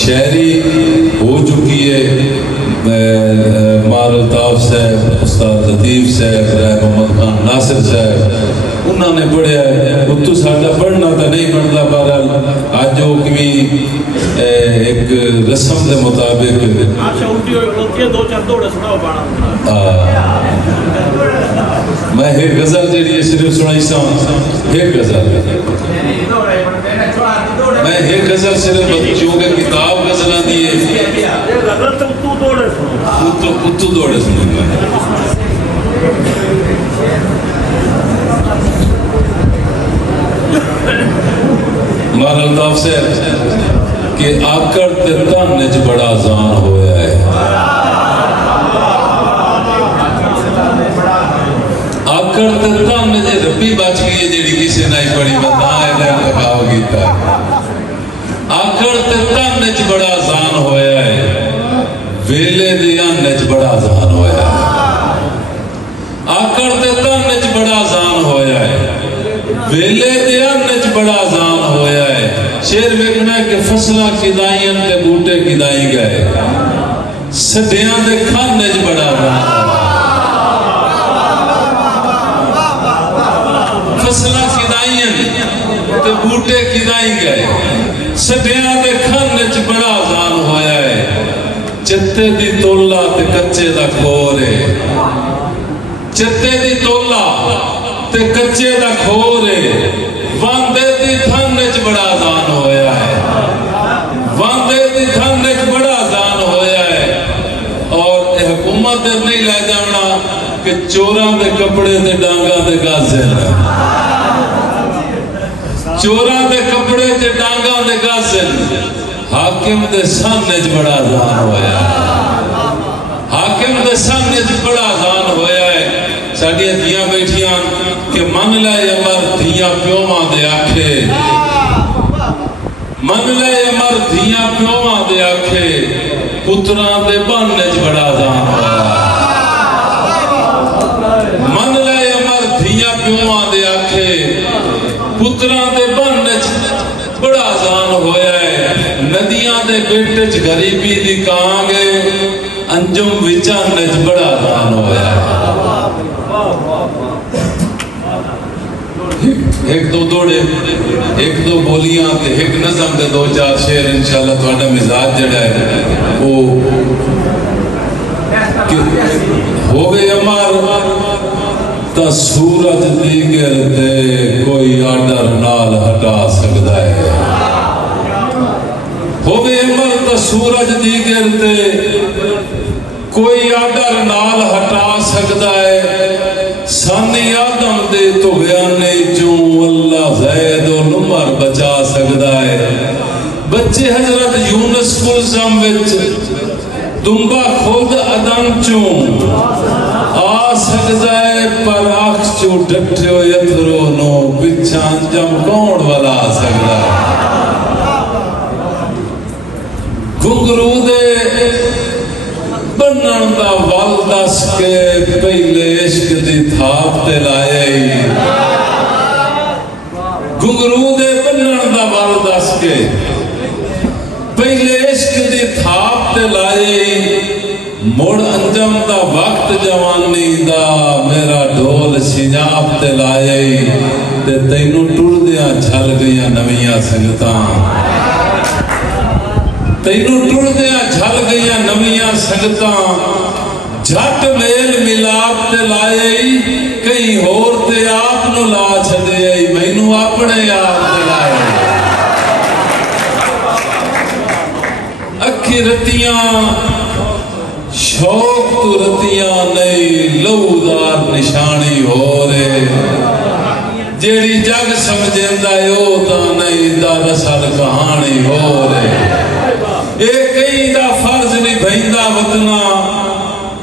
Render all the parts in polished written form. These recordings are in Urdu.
شہری ہو چکی ہے مار الطاف صاحب، استاد لطیف صاحب، رائے محمد خان ناصر صاحب، انہوں نے پڑھیا ہے. اتو ساڈا پڑھنا تو نہیں بنتا، بہرحال آج وہ کبھی ایک رسم کے مطابق میں ایک غزل جیڑی صرف سنائی سا، ایک غزل میں ایک غزل صرف چونکہ کتاب غزلہ دی ہے اتو دوڑے سنوں گا. مار الطاف سے کہ آکڑ تے تانج بڑا زان ہویا ہے، آکڑ تے تانج ربی بچ گئی ہے جیڑی کسی نہیں پڑھی بتائیں ہے انتخاب کیتا ہے. آکڑ تے تانج بڑا زان ہویا ہے، ویلے دیا نج بڑا زان ہویا ہے. آکڑ تے تانج بڑا زان ہویا ہے، ویلے دیا نج بڑا زان ہویا ہے. شیر ویکھنا ہے کہ فصلہ کدائیں تے بوٹے کدائیں گئے، سڈیاں دے کھانے چ بڑا زان ہویا. فصلہ کدائیں تے بوٹے کدائیں گئے، سڈیاں دے کھانے چ بڑا زان ہویا ہے. چتے دی تولا تے کچے دا کھورے، چتے دی تولا تے کچے دا کھورے، واندے دی تھانے چ بڑا زان ہویا ہے، واندے دی تھانے چ بڑا زان ہویا ہے. اور حکومت نہیں لے جانا کہ چوراں دے کپڑے تے ڈانگاں دے گازن، چوراں دے کپڑے تے ڈانگاں دے گازن. حاکم دے سامنے چ بڑا زان ہویا ہے، حاکم دے سامنے چ بڑا زان ہویا ہے. ساڑھیاں دیاں بیٹھیاں کہ من لے امر دیاں پیوماں دے آکھے، من لے امر دیاں پیوماں دے آکھے، پتران دے باننے چ بڑا زان ہویا ہے. من لے امر دیاں پیوماں دے آکھے، پتران دے باننے چ بڑا زان ہویا ہے. ندیاں دے بیٹے چ غریبی دی کانگے، انجم وچانے چ بڑا زان ہویا ہے. ایک دو دوڑے، ایک دو بولیاں تے ایک نظم دے دو چار شعر انشاءاللہ تھوڑا مزاج جڑا ہے وہ ہوگے امار تا سورج دیگر تے کوئی آڈر نال ہٹا سکتا ہے. ہوگے امار تا سورج دیگر تے کوئی آڈر نال ہٹا سکتا ہے. سانی آدم دے تو بیانے چوں اللہ زید و نمر بچا سکتا ہے. بچے حضرت یونس ملزم وچ دنبا خود ادم چوں آ سکتا ہے، پر آخ چوں ڈٹھو یترو نو پچھان جم کون والا سکتا ہے. گھنگرو دے بنن دا وال دس کے پہلے عشق دی تھاپ تے لائے، گھنگرو دے بنن دا وال دس کے پہلے عشق دی تھاپ تے لائے. مڑ انجم دا وقت جوانی دا میرا ڈھول شجاب تے لائے. تے تینوں ٹر دیاں جھل گئیاں نویاں سنگتاں، تینوں ٹر دیاں جھل گئیاں نویاں سنگتاں. جھٹ میل ملاپ تے لائے، کئی ہور تے آپ نو لا چھدے، مینوں اپنے آپ تے لائے. اکھی رتیاں شوق تو رتیاں نہیں، لودار نشانی ہو رہے. جیڑی جگ سمجھیں دا یو تا نہیں، دا رسل کہانی ہو رہے. ایک کئی دا فرض نہیں بھیندہ وطنہ،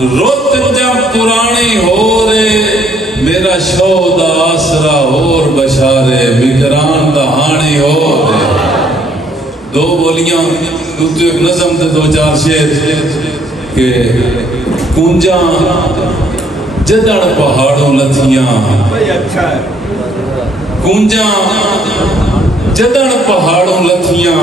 رت جب پرانی ہو رہے. میرا شو دا آسرا اور بشارے، بگران دا ہانی ہو رہے. دو بولیاں تو ایک نظم دے دو چار شعر کہ کنجاں جدڑ پہاڑوں لتھیاں، کنجاں جدڑ پہاڑوں لتھیاں،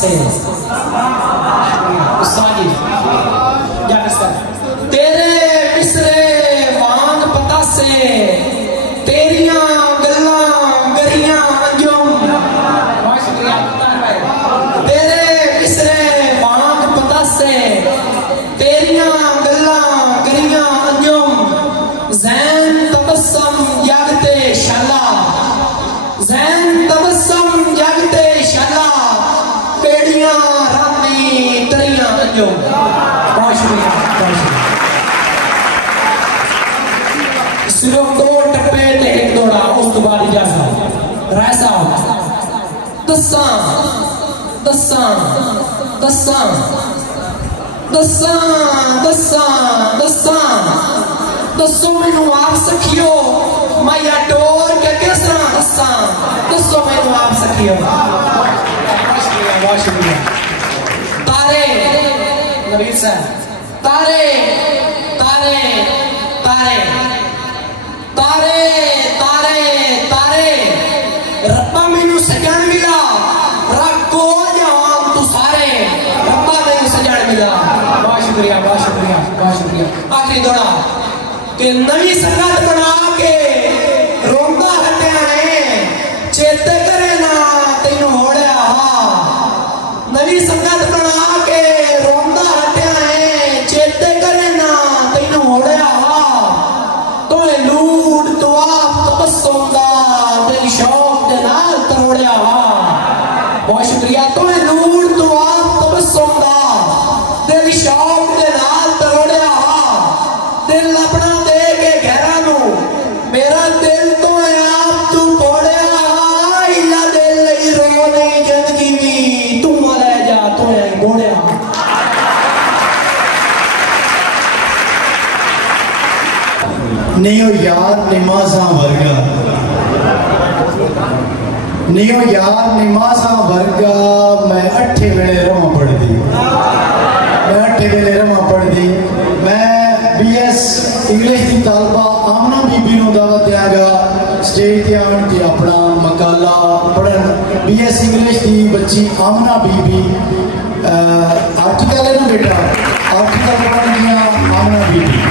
سے استادی تیرے مصرے وانگ پتا سے تیریاں گلاں گریاں انجم تیرے مصرے وانگ پتا سے تیریاں گلاں گریاں انجم زین تبسم جگتے شلا زین تبسم جگتے شلا پیڑیاں رانی تریاں انجم بہت شکریہ صرف 2 ٹپے تے ایک دوڑا اس تو بعد اجازت رائے صاحب دساں دساں دساں دساں دساں دساں دسو مینوں آپ سکھیو مایا ٹور کے کس طرح دساں دسو مینوں آپ سکھیو بہت شکریہ تارے نبیل صاحب تارے تارے تارے تارے تارے تارے ربا مینوں سجن ملا رب کو جواب تو سارے ربا مینوں سجن ملا بہت شکریہ بہت شکریہ بہت شکریہ آخری دوڑا کہ نوی سنگت بنا کے روندا ہٹیا ہے چیتے کرے نا تینوں ہوڑیا ہا نوی سنگت بنا کے روندا ہٹیا ہے چیتے کرے نا تینوں ہوڑیا ہا تو لوٹ تو آپ تبسم دا دل شوق دے نال تروڑیا ہا بہت شکریہ تو لوٹ تو آپ تبسم دا دل شوق دے نال تروڑیا ہا دل اپنا دے کے گہرا نو میرا دل تو ہے آپ تو پوڑیا ایلا دل لئی رو نہیں زندگی بھی تو لے جا تو ہے گوڑیا نہیں ہو یار نمازاں ورگا نہیں ہو یار نمازاں ورگا میں 8 ویلے رواں پڑھ دی میں 8 ویلے رواں پڑھ دی میں BS انگلش دی طالبہ آمنہ بی بی نو دعوت دیا گا سٹیج تے آن تے اپنا مقالہ پڑھن BS انگلش دی بچی آمنہ بی بی آرٹیکل ہے نا بیٹا آرٹیکل پڑھن دیا آمنہ بی بی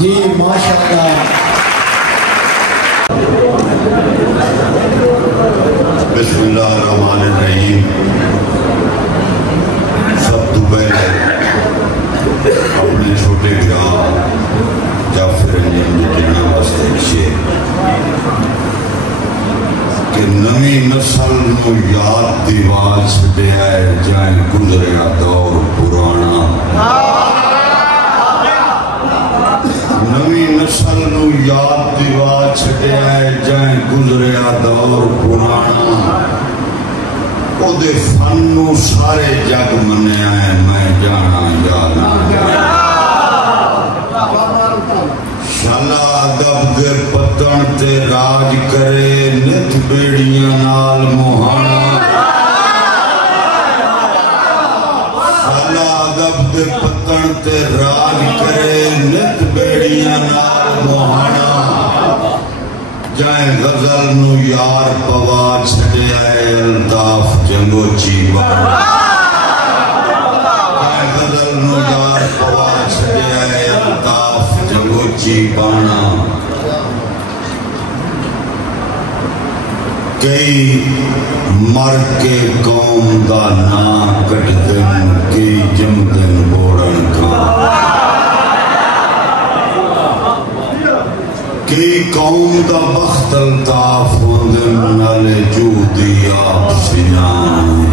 جی ماشاءاللہ. بسم اللہ الرحمن الرحیم. سب تو پہلے اپنے چھوٹے بھائی جعفر انجم کے واسطے شعر کہ نئی نسل نو یاد دیوال چھڈیا ہے جائیں گزریا دور پرانا. نویں نسل نو یاد دیوا چھٹیا ہے جائیں گزریا دور پرانا او دے فن نو سارے جگ منیا ہے میں جانا جانا شالا ادب دے پتن تے راج کرے نت بیڑیاں نال موہانا شالا ادب دے پتن تے راج کرے نت بیڑیاں نال موہانا جائیں غزل نو یار پوا چھڑیا ہے الطاف جنگو چیبا جائیں غزل نو یار پوا چھڑیا ہے الطاف جنگو چیبانا کئی مر کے قوم دا نا کٹ دن کئی جم دن بوڑن کا کئی قوم دا بخت الطاف ہوندن نالے جو دی آپ سنان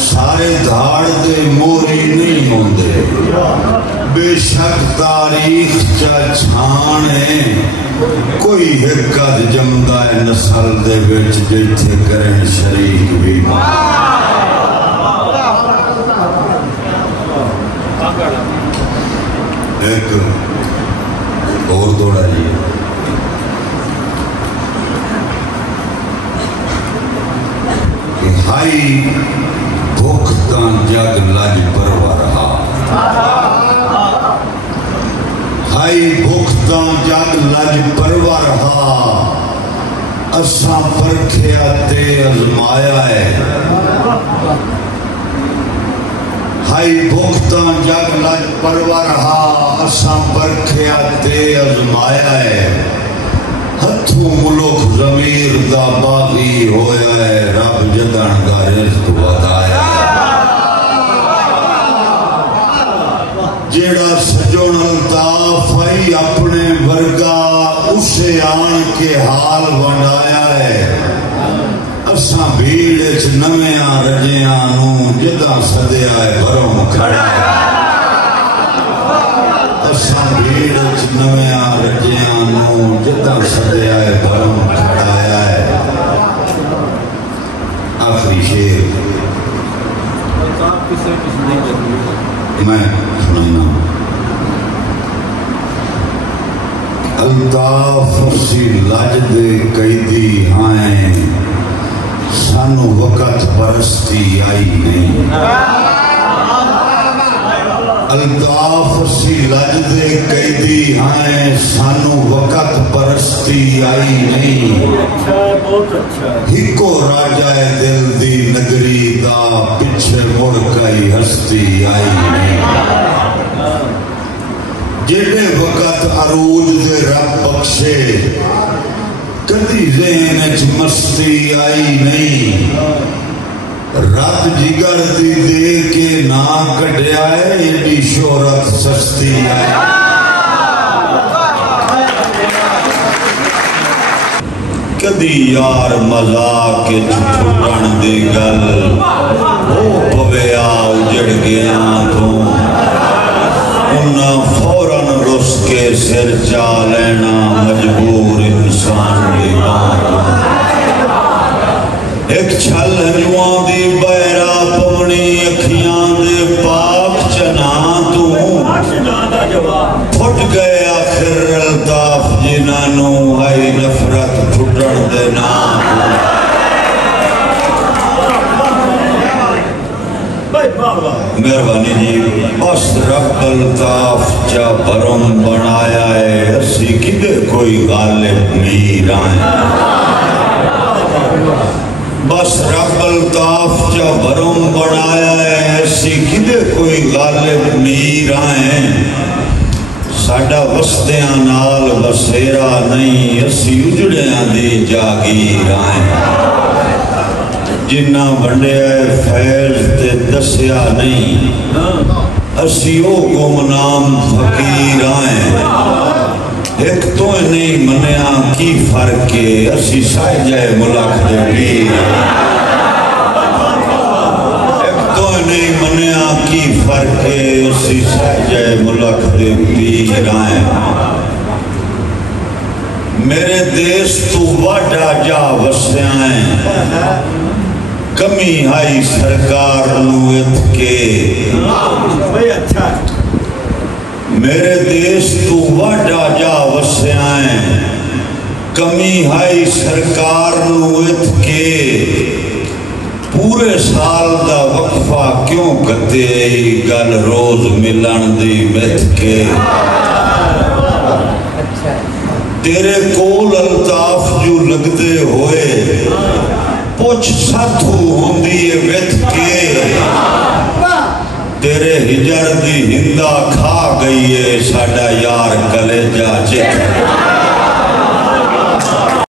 سارے دھاڑ دے موری نہیں ہوندے بے شک تاریخ چا چھانے کوئی حرکت جمدہ نسل دے بچ جیتھے کریں شریک بھی ایک اور دوڑا جی کہ ہائی بھوکتاں جگ لج پروا رہا ہائی بھوکتاں جگ لج پروا رہا اساں پرکھیا تے ازمایا ہے ہائی بھوکتاں جگ لج پروا رہا اساں پرکھیا تے ازمایا ہے ہتھوں ملک ضمیر دا باغی ہویا ہے رب جدن دا رزق ودایا جیڑا سجون الطاف ہے اپنے ورگا اسے آن کے حال ونڈایا ہے اساں بھیڑ چ نویاں رجیاں نو جداں سدیا ہے بھروں کھڑا ہے اساں بھیڑ چ نویاں رجیاں نو جداں سدیا ہے بھروں کھڑایا ہے آخری شعر میں سنانا الطاف سی لج دے قیدی ہائیں سانو وقت پرستی آئی نہیں الطاف سی لج دے قیدی ہائیں سانو وقت پرستی آئی نہیں ہکو راجہ دل دی نگری دا پچھے مڑ کئی ہستی آئی نہیں جڑے وقت عروج دے رب بخشے کدی ذہن اچ مستی آئی نہیں رات جگر دی دے کے نا کٹیا ہے ایڈی شہرت سستی آئی کدی یار مذاق چھٹن دی گل او پویا اجڑ گیا تو انہاں فوراً رس کے سر چا لینا مجبور انسان دی بات ایک چھل ہنجوان دی بیرا پونی اکھیاں دے پاک چنا تو پھٹ گئے آخر الطاف جنانو آئی نفرت پھٹن دے نام مہربانی جی بس رب الطاف چا برم بنایا ہے اسی کدے کوئی غالب میر آئیں بس رب الطاف چا برم بنایا ہے اسی کدے کوئی غالب میر آئیں ساڑا وستیاں نال بسیرا نہیں اسی اجڑیاں دی جاگیر آئیں جنہ بڑے فیض تے دسیا نہیں اسی او گمنام فقیر آئیں ایک تو نہیں منیا کی فرق ہے اسی سائے جائے ملک دے پیر ایک تو نہیں منیا دنیا کی فرق ہے اسی سہجے ملک دے پیر آئیں میرے دیس تو واڈا جا وسیائیں کمی آئی سرکار نویت کے میرے دیس تو واڈا جا وسیائیں کمی آئی سرکار نویت کے پورے سال دا وقفہ کیوں کتے گل روز ملن دی مت کے تیرے کول الطاف جو لگتے ہوئے پوچھ ساتھو ہوندی وت کے تیرے ہجر دی ہندہ کھا گئی ہے ساڈا یار کلیجہ چک